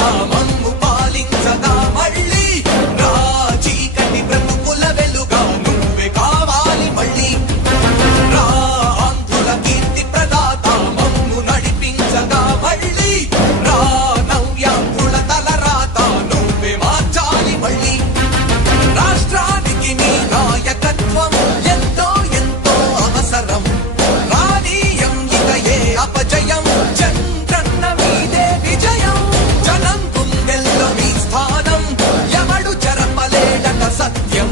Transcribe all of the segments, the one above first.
భవిత మమ్ము పాలించగా మళ్ళీ రా చీకటి బ్రతుకుల వెలుగా నువ్వే కావాలి మళ్ళీ రా ఆంధ్రుల కీర్తి ప్రదాత మమ్ము నడిపించగా మళ్ళీ రా నవ్యాంధ్రుల తలరాత నువ్వే మార్చాలి మళ్ళీ రాష్ట్రానికి నీ నాయకత్వం ఎంతో ఎంతో అవసరం రానీయం ఇక ఏ అపజయం చంద్రన్న మీదే విజయం జనం గుండెల్లో మీ స్థానం ఎవడు చెరపలేడట సత్యం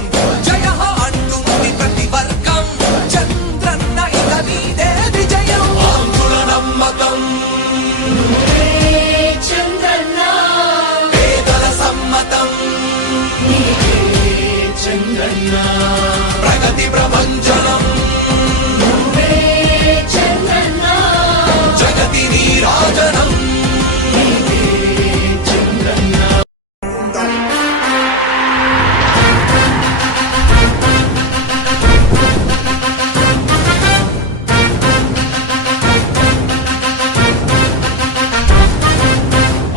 జయ అంటుంది ప్రతి వర్గం చంద్రన్న ఇక మీదే విజయం ఆంధ్రుల నమ్మకం చంద్రన్న పేదల సమ్మతం చంద్రన్న ప్రగతి ప్రభంజనం చంద్రన్న జగతి నీరాజనం చంద్రన్న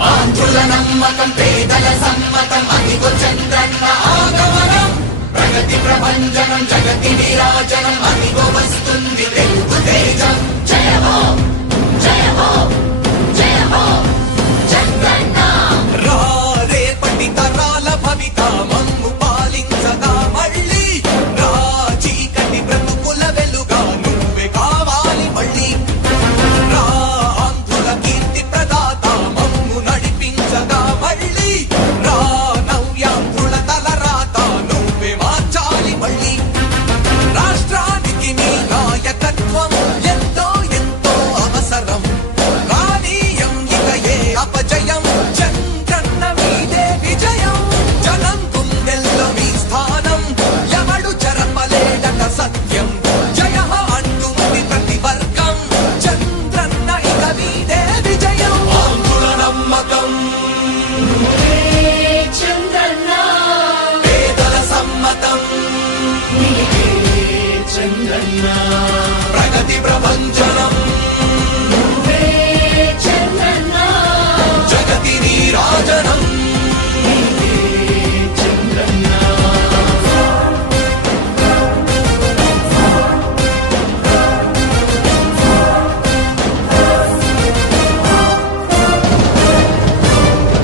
ఆంధ్రుల నమ్మకం పేదల సమ్మతం అదిగో చంద్రన్న ఆగమనం ప్రగతి ప్రభంజనం జగతి నీరాజనం అదిగో వస్తుంది తెలుగు తేజం జయ హో జయ హో జయ హో చంద్రన్న రా రేపటి తరాల భవిత మమ్ము పాలించగా మళ్ళీ రా చీకటి బ్రతుకుల వెలుగా నువ్వే కావాలి మళ్ళీ రా ఆంధ్రుల కీర్తి ప్రదాత మమ్ము నడిపించగా మళ్ళీ రా నవ్యాంధ్రుల తలరాత నువ్వే మార్చాలి మళ్ళీ రాష్ట్రానికి నీ నాయకత్వం ఎంతో ఎంతో అవసరం రానీయం ఇక ఏ అపజయం చంద్రన్న మీదే విజయం జనం గుండెల్లో మీ స్థానం ఎవడు చెరపలేడట సత్యం జయ అంటుంది ప్రతి వర్గం చంద్రన్న ఇక మీదే విజయం ఆంధ్రుల నమ్మకం చంద్రన్న పేదల సమ్మతం చంద్రన్న ప్రగతి ప్రభంజనం చంద్రన్న జగతి నీరాజనం చంద్రన్న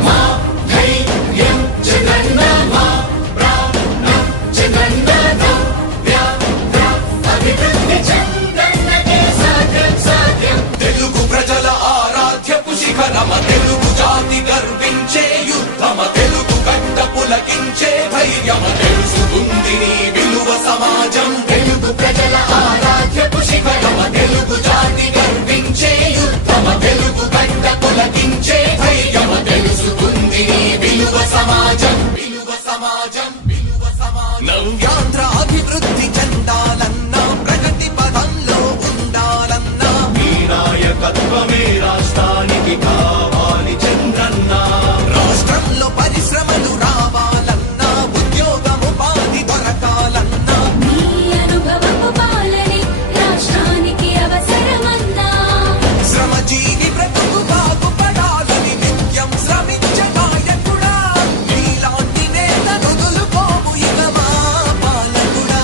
మా ధైర్యం చంద్రన్న మా ప్రాణం చంద్రన్న నవ్య అభివృద్ధి చంద్రన్నకే సాధ్యం సాధ్యం తెలుగు ప్రజల ఆరాధ్యపు శిఖరమ తెలుగు జాతి గర్వించే యుద్ధమ తెలుగు గడ్డ పులకించే ధైర్యమ తెలుసుకుంది నీ విలువ సమాజం తెలుగు ప్రజల ఆరాధ్యపు శిఖరమ తెలుగు జాతి గర్వించే యుద్ధమ తెలుగు గడ్డ పులకించే ధైర్యమ తెలుసుకుంది నీ విలువ సమాజం విలువ సమాజం విలువ సమాజం నవ్యాంధ్ర అభివృద్ధి చెందాలన్నా ప్రగతి పదంలో ఉండాలన్నా నీ నాయకత్వమే రాష్ట్రానికి కావాలి చంద్రన్న రాష్ట్రంలో పరిశ్రమలు రావాలన్నా ఉద్యోగం ఉపాధి దొరకాలన్నా నీ అనుభవపు పాలనే రాష్ట్రానికి అవసరమన్నా శ్రమజీవి బ్రతుకు బాగుపడాలని నిత్యం శ్రమించే నాయకుడా నీలాంటి నేత నుదులుకోము ఇక మా పాలకుడా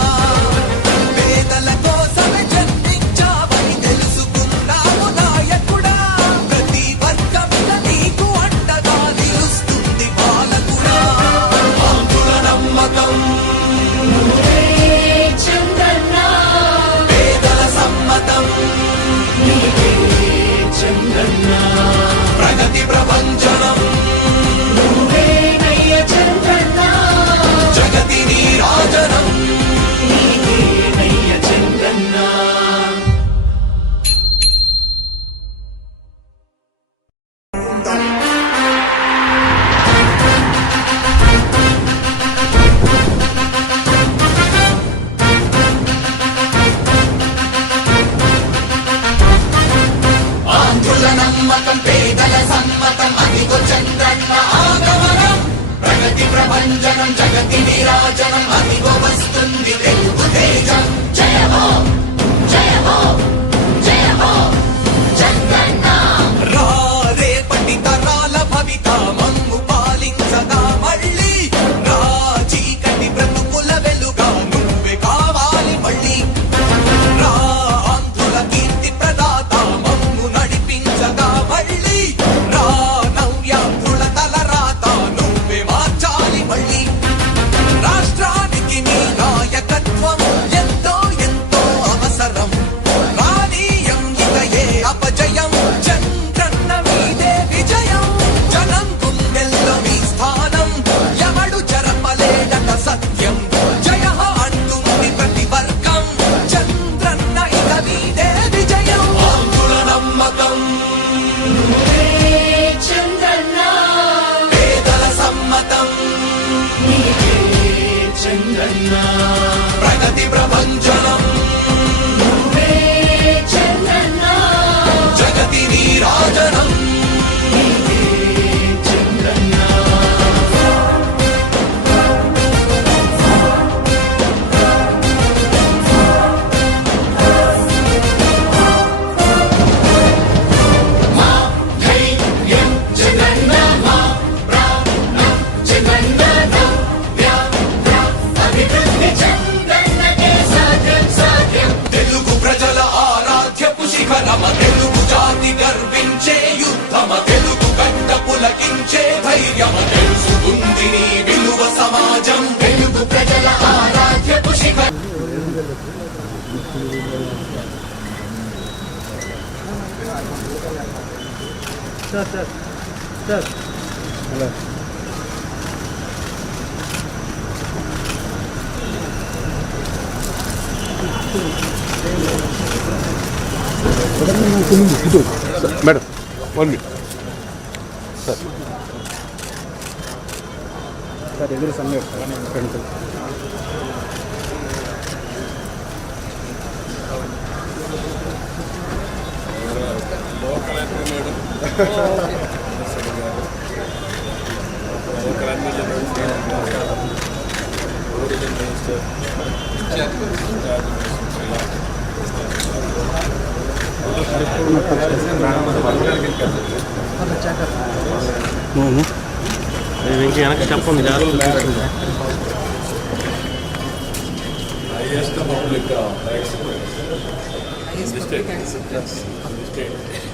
పేదల కోసమే జన్మించావని తెలుసుకున్నావు నాయకుడా ప్రతి వర్గమిక నీకు అండగా నిలుస్తుంది పాలకుడా ఆంధ్రుల నమ్మకం చంద్రన్న పేదల సమ్మతం చంద్రన్న ప్రగతి ప్రభంజనం నువ్వేనయ్య చంద్రన్న జగతి నీరాజనం నీకేనయ్య చంద్రన్న ఆంధ్రుల నమ్మకం పేదల సమ్మతం అదిగో చంద్రన్న ఆగమనం ప్రగతి ప్రభంజనం జగతి నీరాజనం అదిగో వస్తుంది తెలుగు తేజం జయ హో జయ హో జయ హో చంద్రన్న రా రేపటి తరాల భవిత చంద్రన్న ప్రగతి ప్రభంజనం నువ్వే చంద్రన్న జగతి నీరాజనం చంద్రన్న మా ధైర్యం చంద్రన్న మా ప్రాణం చంద్రన్న నవ్య అభివృద్ధి చంద్రన్నకే సాధ్యం సాధ్యం తెలుగు ప్రజల ఆరాధ్యపు శిఖరమ తెలుగు జాతి గర్వించే యుద్ధమ తెలుగు గడ్డ పులకించే ధైర్యమ తెలుసుకుంది నీ విలువ సమాజం తెలుగు ప్రజల ఆరాధ్యపు శిఖరం మేడం 1 minute సార్ సార్ ఎదురు సమయం ఫ్రెండ్స్ ఇంక వెనక్కి చెప్పండి జాగ్రత్త highest public tax in the state.